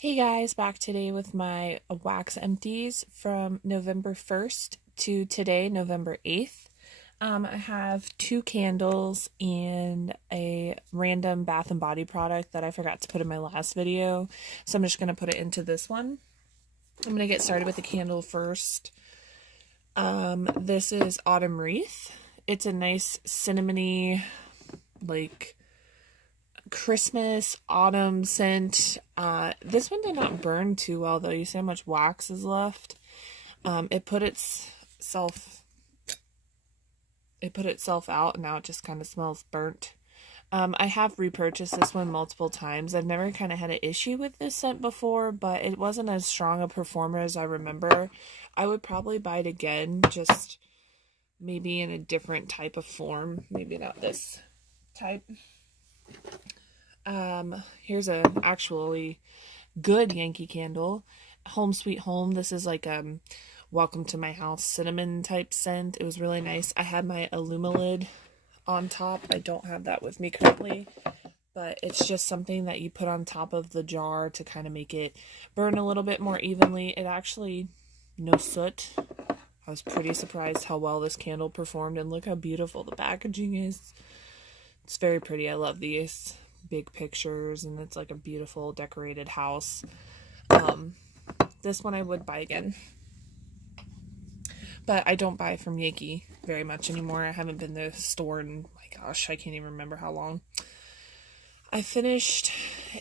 Hey guys, back today with my wax empties from November 1st to today, November 8th. I have two candles and a random Bath and Body product that I forgot to put in my last video, so I'm just going to put it into this one. I'm going to get started with the candle first. This is Autumn Wreath. It's a nice cinnamony, like Christmas autumn scent. This one did not burn too well though. You see how much wax is left. It put itself out and now it just kind of smells burnt. I have repurchased this one multiple times. I've never kind of had an issue with this scent before, but it wasn't as strong a performer as I remember. I would probably buy it again, just maybe in a different type of form. Maybe not this type. Here's a actually good Yankee candle. Home Sweet Home. This is like welcome to my house cinnamon type scent. It was really nice. I had my Illumilid on top. I don't have that with me currently, but it's just something that you put on top of the jar to kind of make it burn a little bit more evenly. It actually, no soot. I was pretty surprised how well this candle performed, and look how beautiful the packaging is. It's very pretty. I love these big pictures, and it's like a beautiful decorated house. This one I would buy again, but I don't buy from Yankee very much anymore. I haven't been to the store in, my gosh, I can't even remember how long. I finished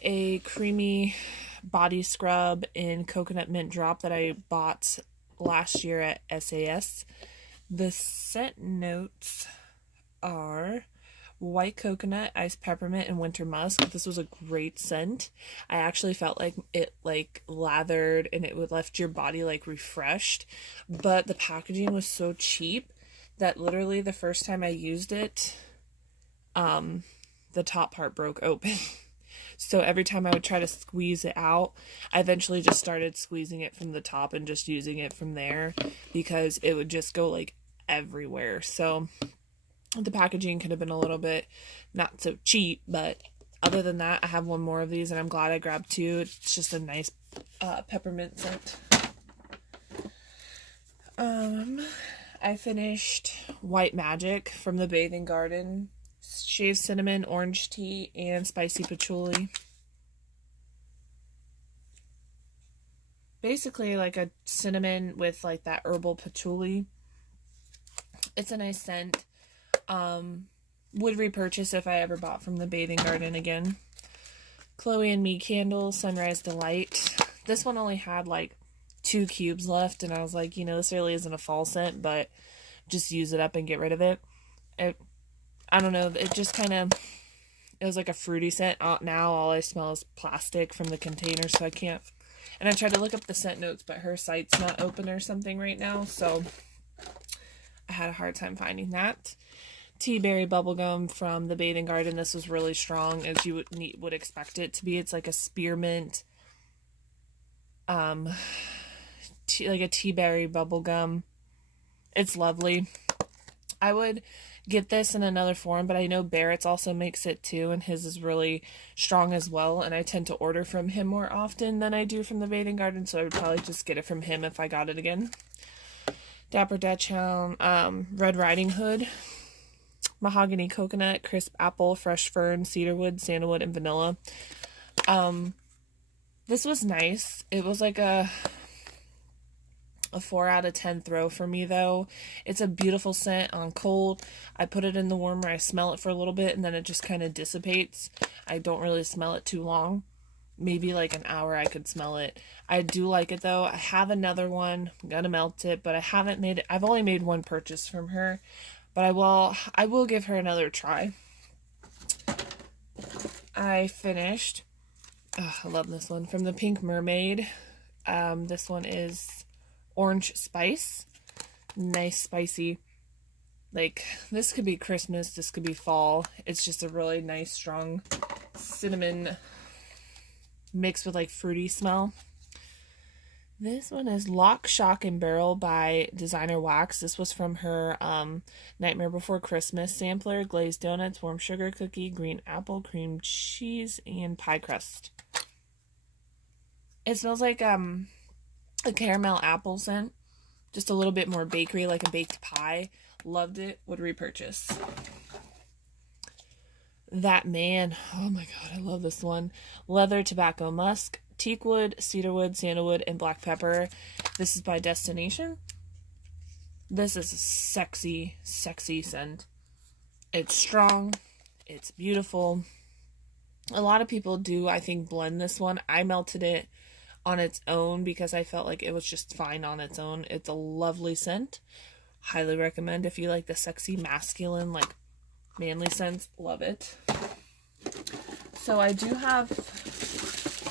a creamy body scrub in coconut mint drop that I bought last year at SAS. The scent notes are white coconut, iced peppermint, and winter musk. This was a great scent. I actually felt like it lathered and it would left your body refreshed, but the packaging was so cheap that literally the first time I used it, the top part broke open. So every time I would try to squeeze it out, I eventually just started squeezing it from the top and just using it from there because it would just go everywhere. So the packaging could have been a little bit not so cheap, but other than that, I have one more of these and I'm glad I grabbed two. It's just a nice peppermint scent. I finished White Magic from the Bathing Garden. Shaved cinnamon, orange tea, and spicy patchouli. Basically like a cinnamon with that herbal patchouli. It's a nice scent. Would repurchase if I ever bought from the Bathing Garden again. Chloe and Me candle, Sunrise Delight. This one only had 2 cubes left, and I was like, this really isn't a fall scent, but just use it up and get rid of it. I don't know, it just it was like a fruity scent. Now all I smell is plastic from the container, so I can't. And I tried to look up the scent notes, but her site's not open or something right now, so I had a hard time finding that. Tea Berry Bubblegum from the Bathing Garden. This was really strong, as you would expect it to be. It's like a spearmint, like a tea berry bubblegum. It's lovely. I would get this in another form, but I know Barrett's also makes it too, and his is really strong as well, and I tend to order from him more often than I do from the Bathing Garden, so I would probably just get it from him if I got it again. Dapper Dachshund, Red Riding Hood, Mahogany Coconut, Crisp Apple, Fresh Fern, Cedarwood, Sandalwood, and Vanilla. This was nice. It was like a 4 out of 10 throw for me though. It's a beautiful scent on cold. I put it in the warmer, I smell it for a little bit, and then it just kind of dissipates. I don't really smell it too long. Maybe an hour I could smell it. I do like it though. I have another one. I'm gonna melt it, but I've only made one purchase from her, but I will give her another try. I finished, I love this one, from the Pink Mermaid. This one is Orange Spice. Nice spicy. This could be Christmas, this could be fall. It's just a really nice strong cinnamon mixed with fruity smell. This one is Lock, Shock, and Barrel by Designer Wax. This was from her Nightmare Before Christmas sampler. Glazed donuts, warm sugar cookie, green apple, cream cheese, and pie crust. It smells like a caramel apple scent. Just a little bit more bakery, like a baked pie. Loved it. Would repurchase. That Man. Oh my god, I love this one. Leather Tobacco Musk, Teakwood, Cedarwood, Sandalwood, and Black Pepper. This is by Destination. This is a sexy, sexy scent. It's strong. It's beautiful. A lot of people do, I think, blend this one. I melted it on its own because I felt like it was just fine on its own. It's a lovely scent. Highly recommend if you like the sexy, masculine, like manly scents. Love it. So I do have,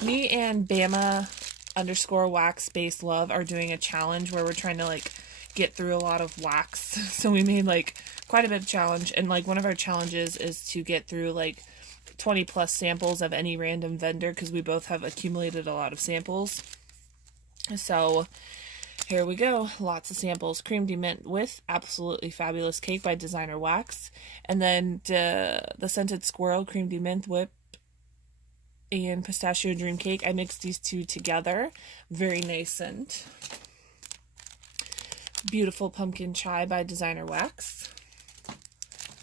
me and Bama _wax space love are doing a challenge where we're trying to like get through a lot of wax. So we made like quite a bit of challenge, and like one of our challenges is to get through like 20 plus samples of any random vendor, because we both have accumulated a lot of samples. So here we go. Lots of samples. Cream de Mint with Absolutely Fabulous Cake by Designer Wax. And then the Scented Squirrel Cream de Mint Whip and Pistachio Dream Cake. I mixed these two together. Very nice scent. Beautiful Pumpkin Chai by Designer Wax.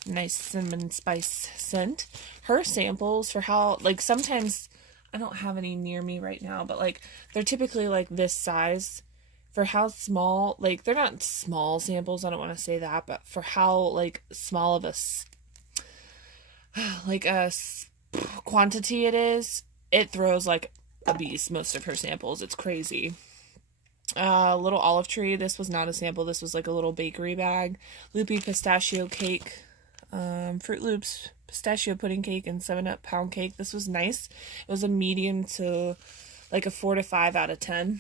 Nice cinnamon spice scent. Her samples, for how, like, sometimes I don't have any near me right now, but like they're typically like this size. For how small, like, they're not small samples, I don't want to say that, but for how like small of a quantity it is, it throws like a beast. Most of her samples, it's crazy. Little Olive Tree. This was not a sample. This was like a little bakery bag. Loopy Pistachio Cake. Fruit Loops Pistachio Pudding Cake and 7-Up Pound Cake. This was nice. It was a medium to like a 4 to 5 out of 10.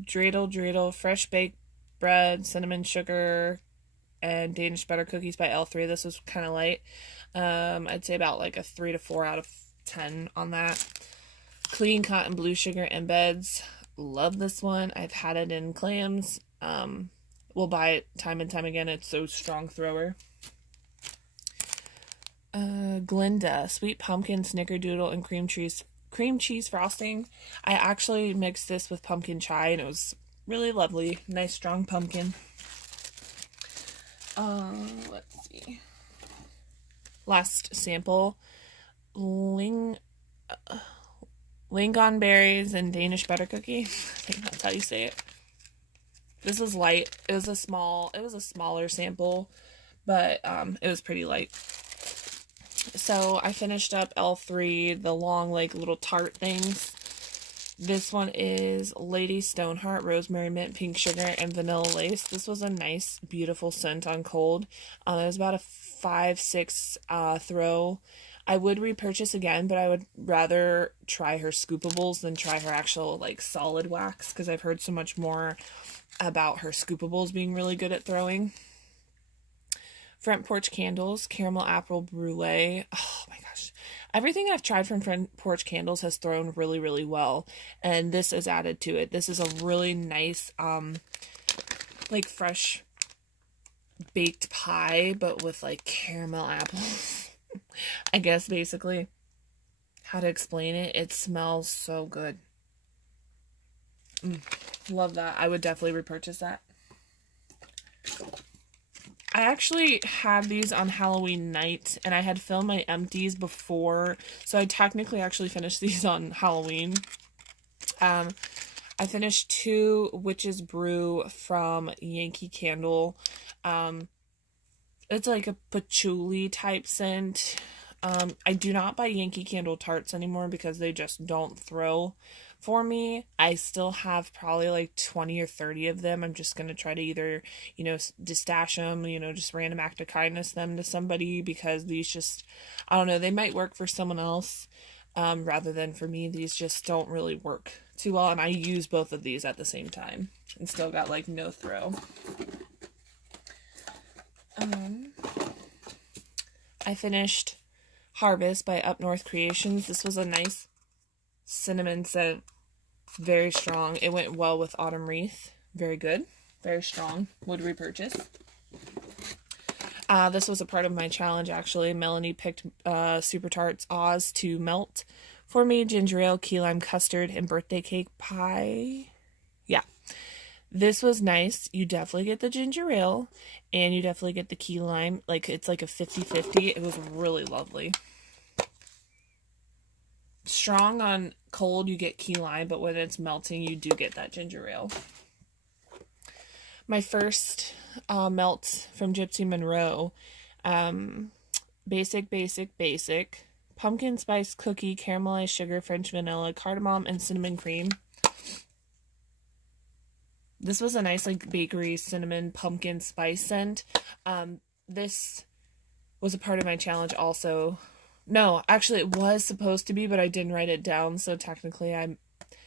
Dreidel Fresh Baked Bread, Cinnamon Sugar, and Danish Butter Cookies by L3. This was kind of light. I'd say about like a 3 to 4 out of 10 on that. Clean Cotton Blue Sugar Embeds. Love this one. I've had it in clams. We'll buy it time and time again. It's so strong thrower. Glenda Sweet Pumpkin Snickerdoodle and cream cheese frosting. I actually mixed this with pumpkin chai and it was really lovely. Nice strong pumpkin. Let's see. Last sample. Lingon berries and Danish butter cookie. I think that's how you say it. This is light. It was a smaller sample, but it was pretty light. So I finished up L3, the long like little tart things. This one is Lady Stoneheart, Rosemary Mint, Pink Sugar, and Vanilla Lace. This was a nice, beautiful scent on cold. It was about a 5-6 throw. I would repurchase again, but I would rather try her scoopables than try her actual like solid wax, because I've heard so much more about her scoopables being really good at throwing. Front Porch Candles, Caramel Apple Brulee. Oh my gosh. Everything I've tried from Front Porch Candles has thrown really, really well. And this is added to it. This is a really nice, like fresh baked pie, but with like caramel apples. I guess basically how to explain it. It smells so good. Love that. I would definitely repurchase that. I actually had these on Halloween night, and I had filmed my empties before, so I technically actually finished these on Halloween. I finished 2 Witch's Brew from Yankee Candle. It's like a patchouli type scent. I do not buy Yankee Candle tarts anymore because they just don't throw for me. I still have probably like 20 or 30 of them. I'm just going to try to either, just stash them, just random act of kindness them to somebody, because these just, I don't know, they might work for someone else rather than for me. These just don't really work too well, and I use both of these at the same time and still got like no throw. I finished Harvest by Up North Creations. This was a nice cinnamon scent, very strong. It went well with Autumn Wreath. Very good, very strong. Would repurchase. This was a part of my challenge, actually. Melanie picked Super Tarts Oz to melt for me. Ginger ale, key lime custard, and birthday cake pie. Yeah. This was nice. You definitely get the ginger ale, and you definitely get the key lime. Like, it's like a 50-50. It was really lovely. Strong on cold, you get key lime, but when it's melting, you do get that ginger ale. My first melt from Gypsy Monroe. Basic. Pumpkin spice cookie, caramelized sugar, French vanilla, cardamom, and cinnamon cream. This was a nice, like, bakery cinnamon pumpkin spice scent. This was a part of my challenge also. No, actually it was supposed to be, but I didn't write it down, so technically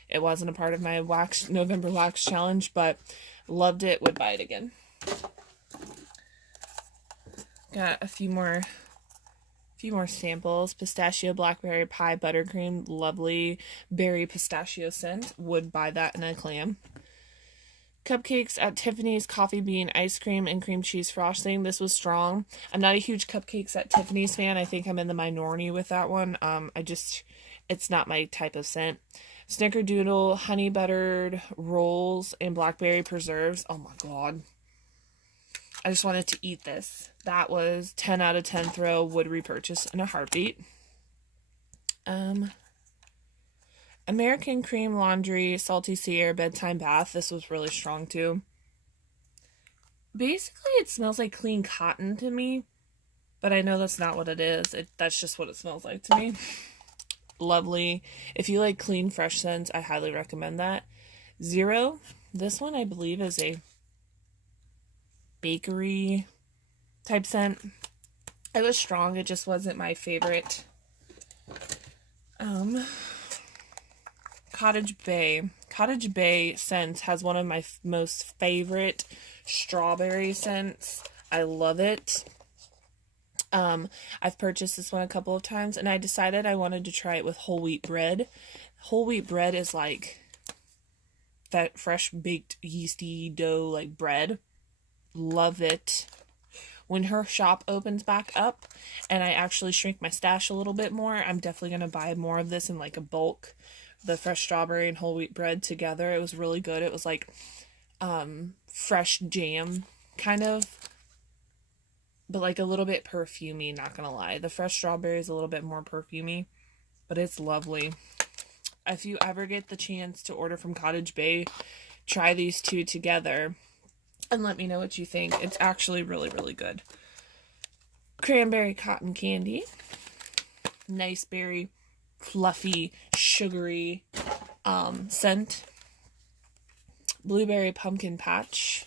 it wasn't a part of my November wax challenge, but loved it, would buy it again. Got a few more samples. Pistachio, blackberry pie, buttercream, lovely berry pistachio scent, would buy that in a clam. Cupcakes at Tiffany's, coffee bean ice cream and cream cheese frosting. This was strong. I'm not a huge Cupcakes at Tiffany's fan. I think I'm in the minority with that one. It's not my type of scent. Snickerdoodle, honey buttered rolls, and blackberry preserves. Oh my god. I just wanted to eat this. That was 10 out of 10 throw, would repurchase in a heartbeat. American Cream Laundry Salty Sea Air Bedtime Bath. This was really strong too. Basically, it smells like clean cotton to me, but I know that's not what it is. That's just what it smells like to me. Lovely. If you like clean, fresh scents, I highly recommend that. Zero. This one, I believe, is a bakery type scent. It was strong. It just wasn't my favorite. Cottage Bay scent has one of my most favorite strawberry scents. I love it. I've purchased this one a couple of times, and I decided I wanted to try it with whole wheat bread. Whole wheat bread is like that fresh baked yeasty dough like bread. Love it. When her shop opens back up and I actually shrink my stash a little bit more, I'm definitely going to buy more of this in like a bulk. The fresh strawberry and whole wheat bread together. It was really good. It was like fresh jam kind of, but like a little bit perfumey, not gonna lie. The fresh strawberry is a little bit more perfumey, but it's lovely. If you ever get the chance to order from Cottage Bay, try these two together and let me know what you think. It's actually really, really good. Cranberry cotton candy. Nice berry, fluffy, sugary scent. Blueberry pumpkin patch.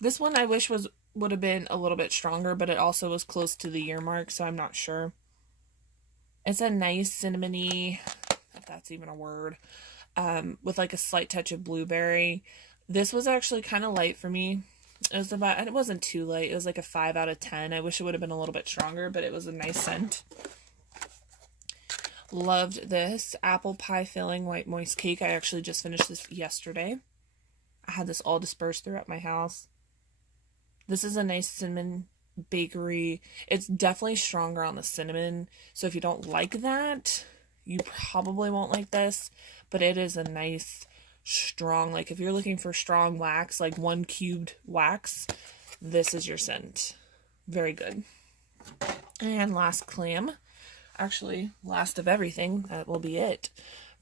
This one I wish would have been a little bit stronger, but it also was close to the year mark, so I'm not sure. It's a nice cinnamony, if that's even a word, with like a slight touch of blueberry. This was actually kind of light for me. It wasn't too light. It was like a 5 out of 10. I wish it would have been a little bit stronger, but it was a nice scent. Loved this. Apple pie filling white moist cake. I actually just finished this yesterday. I had this all dispersed throughout my house. This is a nice cinnamon bakery. It's definitely stronger on the cinnamon, so if you don't like that, you probably won't like this, but it is a nice strong, like if you're looking for strong wax, like 1 cubed wax, this is your scent. Very good. And last clam, actually last of everything, that will be it.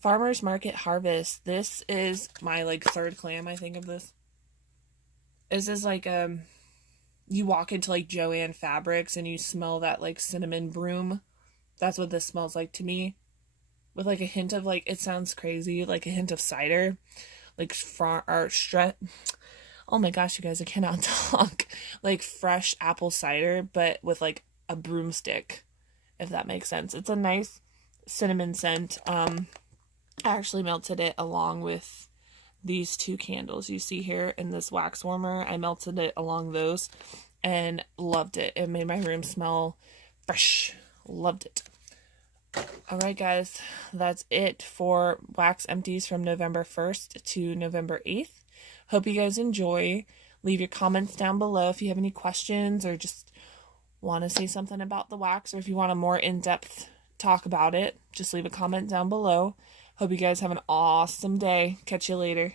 Farmer's Market Harvest. This is my like third clam I think of this. This is like you walk into like Joann Fabrics and you smell that like cinnamon broom. That's what this smells like to me. With like a hint of like, it sounds crazy, like a hint of cider. Like oh my gosh, you guys, I cannot talk. Like fresh apple cider, but with like a broomstick, if that makes sense. It's a nice cinnamon scent. I actually melted it along with these 2 candles you see here in this wax warmer. I melted it along those and loved it. It made my room smell fresh. Loved it. Alright guys, that's it for wax empties from November 1st to November 8th. Hope you guys enjoy. Leave your comments down below if you have any questions or just want to say something about the wax, or if you want a more in-depth talk about it, just leave a comment down below. Hope you guys have an awesome day. Catch you later.